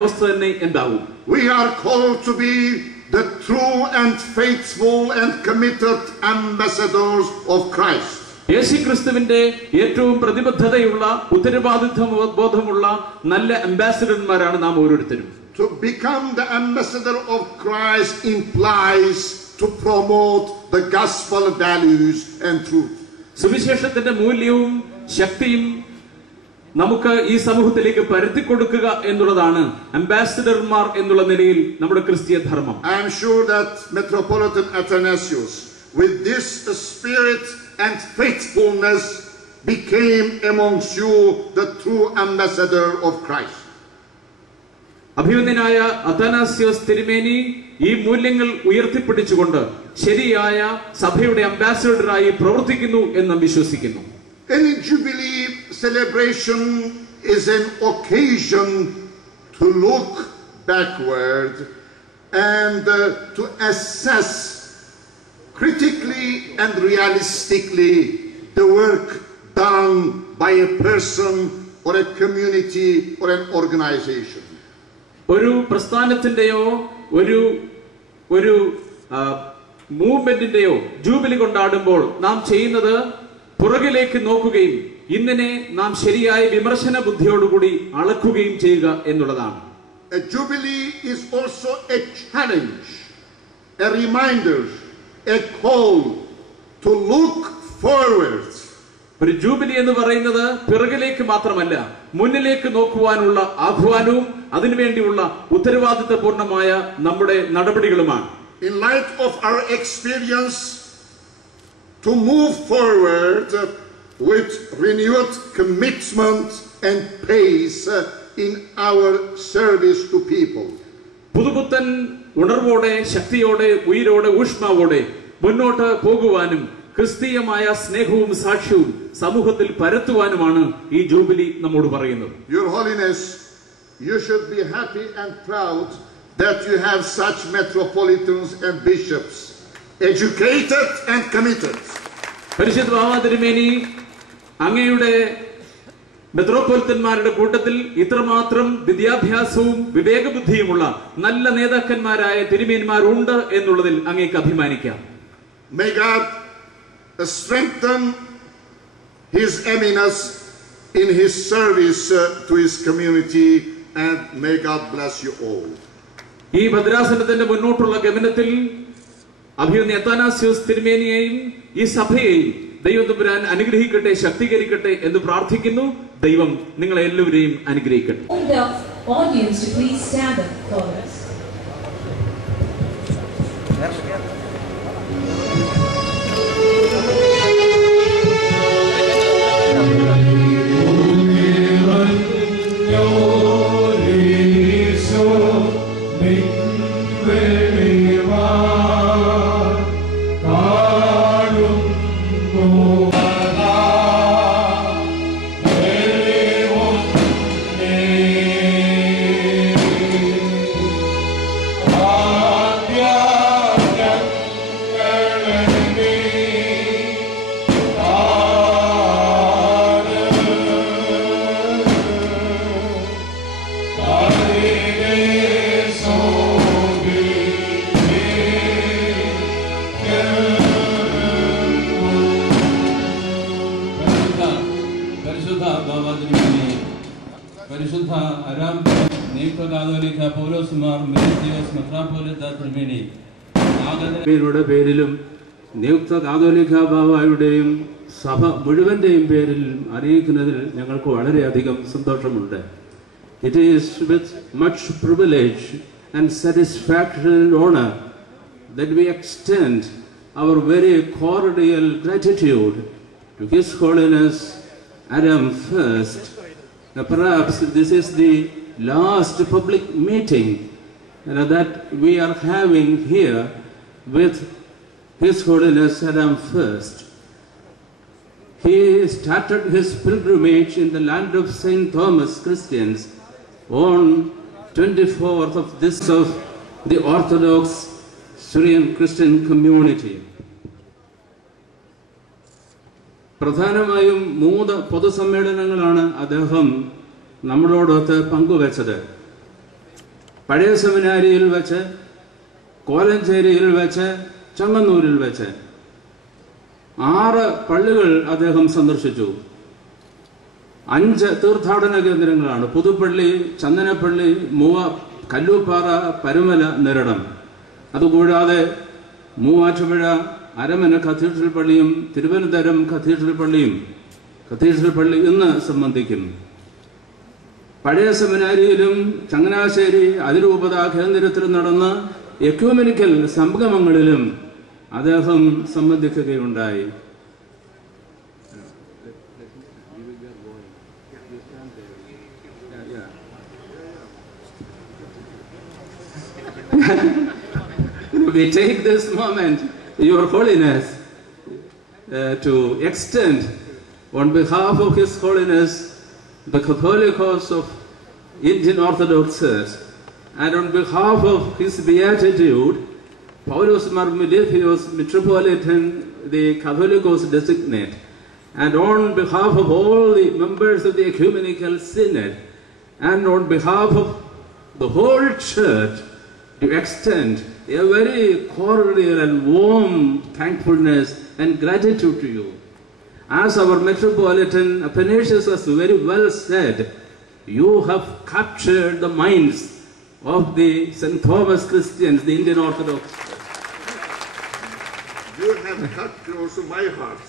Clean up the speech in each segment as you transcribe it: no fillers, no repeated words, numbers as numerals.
We are called to be the true and faithful and committed ambassadors of Christ. യേശുക്രിസ്തുവിന്റെ ഏറ്റവും പ്രതിബദ്ധതയുള്ള ഉത്തരവാദിത്വബോധമുള്ള നല്ല അംബാസഡർമാരാണ് നാം ഓരോരുത്തരും. To become the ambassador of Christ implies to promote the gospel values and truth. സുവിശേഷത്തിന്റെ മൂല്യവും ശക്തിയും നമുക്ക് ഈ സമൂഹത്തിലേക്ക് പരത്തി കൊടുക്കുക എന്നുള്ളതാണ് അംബാസഡർമാർ എന്നുള്ള നിലയിൽ നമ്മുടെ ക്രിസ്തീയ ധർമ്മം. I am sure that Metropolitan Athanasius, with this spirit and faithfulness, became amongst you the true ambassador of Christ. അഭിവന്ദനായ അഥാനാസ്യോസ് തിരുമേനി ഈ മൂല്യങ്ങൾ ഉയർത്തിപ്പിടിച്ചുകൊണ്ട് ശരിയായ സഭയുടെ അംബാസഡറായി പ്രവർത്തിക്കുന്നു എന്ന് വിശ്വസിക്കുന്നു. Any jubilee celebration is an occasion to look backward and to assess critically and realistically the work done by a person or a community or an organization. ഒരു പ്രസ്ഥാനത്തിന്റെയോ ഒരു മൂവ്മെന്റിന്റെയോ ജൂബിലി കൊണ്ടാടുമ്പോൾ നാം ചെയ്യുന്നത് പുറകിലേക്ക് നോക്കുകയും ഇന്നിനെ നാം ശരിയായ വിമർശന ബുദ്ധിയോടുകൂടി അളക്കുകയും ചെയ്യുക എന്നുള്ളതാണ്. A jubilee is also a challenge, a reminder, a call to look forward. ഒരു ജൂബിലി എന്ന് പറയുന്നത് പിറകിലേക്ക് മാത്രമല്ല, മുന്നിലേക്ക് നോക്കുവാനുള്ള ആഹ്വാനവും അതിനുവേണ്ടിയുള്ള ഉത്തരവാദിത്തപൂർണമായ നമ്മുടെ നടപടികളുമാണ്. In light of our experience, to move forward with renewed commitment and pace in our service to people. പുതുപുത്തൻ ഉണർവോടെ, ശക്തിയോടെ, ഉയിരോടെ, ഊഷ്മാവോടെ മുന്നോട്ട് പോകുവാനും ക്രിസ്തീയമായ സ്നേഹവും സാക്ഷ്യവും സമൂഹത്തിൽ പരത്തുവാനുമാണ് ഈ ജൂബിലി നമ്മോട് പറയുന്നത്. Your Holiness, you should be happy and proud that you have such metropolitans and bishops, educated and committed. പരിശുദ്ധ ബാവ തിരുമേനി, അങ്ങയുടെ മെത്രോപൊലിത്തന്മാരുടെ കൂട്ടത്തിൽ ഇത്രമാത്രം വിദ്യാഭ്യാസവും വിവേകബുദ്ധിയുമുള്ള നല്ല നേതാക്കന്മാരായ തിരുമേന്മാരുണ്ട് എന്നുള്ളതിൽ അങ്ങേക്ക് അഭിമാനിക്കാം. May God strengthen His Eminence in His service to His community, and may God bless you all. ഈ ഭദ്രാസനത്തിന്റെ മുന്നോട്ടുള്ള ഗമനത്തിൽ അഭിവന്യ അഥാനാസ്യോസ് തിരുമേനിയെയും ഈ സഭയെയും ദൈവം തമ്പുരാൻ അനുഗ്രഹിക്കട്ടെ, ശക്തീകരിക്കട്ടെ എന്ന് പ്രാർത്ഥിക്കുന്നു. ദൈവം നിങ്ങളെ എല്ലാവരെയും അനുഗ്രഹിക്കട്ടെ. പേരിലും നിയുക്ത കാതോലിക്ക ബാവായുടെയും സഭ മുഴുവന്റെയും പേരിൽ അറിയിക്കുന്നതിൽ ഞങ്ങൾക്ക് വളരെയധികം സന്തോഷമുണ്ട്. It is with much privilege and satisfaction and honor that we extend our very cordial gratitude to His Holiness Adam First. Perhaps this is the last public meeting that we are having here with His Holiness Adam First. He started his pilgrimage in the land of St. Thomas Christians on 24th of this of the Orthodox Syrian Christian community. പ്രധാനമായും 3 പൊതുസമ്മേളനങ്ങളാണ് അദ്ദേഹം നമ്മളോടൊത്ത് പങ്കുവച്ചത്. പഴയ സെമിനാരിയിൽ വെച്ച്, കോലഞ്ചേരിയിൽ വെച്ച്, ചങ്ങന്നൂരിൽ വെച്ച് 6 പള്ളികൾ അദ്ദേഹം സന്ദർശിച്ചു. 5 തീർത്ഥാടന കേന്ദ്രങ്ങളാണ്: പുതുപ്പള്ളി, ചന്ദനപ്പള്ളി, കല്ലൂപ്പാറ, പരുമല, നിരണം. അതുകൂടാതെ മൂവാറ്റുപുഴ അരമന കത്തീഡ്രൽ പള്ളിയും തിരുവനന്തപുരം കത്തീഡ്രൽ പള്ളി ഇന്ന് സംബന്ധിക്കും. പഴയ സെമിനാരിയിലും ചങ്ങനാശ്ശേരി അതിരൂപത കേന്ദ്രത്തിലും നടന്ന എക്യൂമെനിക്കൽ സംഗമങ്ങളിലും അദ്ദേഹം സംബന്ധിക്കുകയുണ്ടായി. We take this moment, Your Holiness, to extend on behalf of His Holiness the Catholicos of Indian Orthodox Church and on behalf of His Beatitude Paulus Marmilifios Metropolitan the Catholicos designate, and on behalf of all the members of the Ecumenical Synod and on behalf of the whole Church, to extend a very cordial and warm thankfulness and gratitude to you. As our Metropolitan Athanasius has very well said, you have captured the minds of the St. Thomas Christians, the Indian Orthodox. You have cut close to my heart.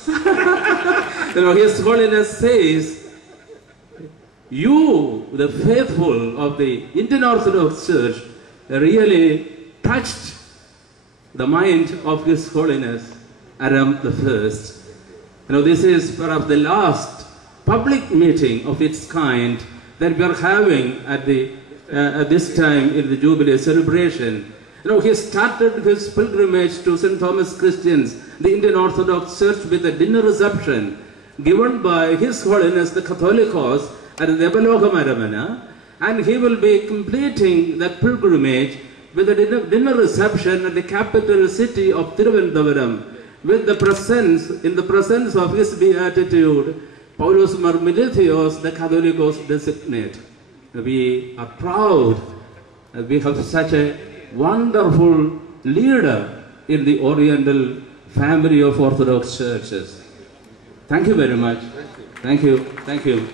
His Holiness says, you, the faithful of the Indian Orthodox Church, really touched the mind of His Holiness Adam I. This is perhaps the last public meeting of its kind that we are having at this time in the Jubilee celebration. He started his pilgrimage to St. Thomas Christians, the Indian Orthodox Church, with a dinner reception given by His Holiness the Catholicos at the Debalogam Aramana, and he will be completing that pilgrimage with a dinner reception at the capital city of Thiruvananthapuram, with the presence of His Beatitude Paulus Marmilifios the Catholicos designate. We are proud that we have such a wonderful leader in the Oriental family of Orthodox churches. Thank you very much. Thank you.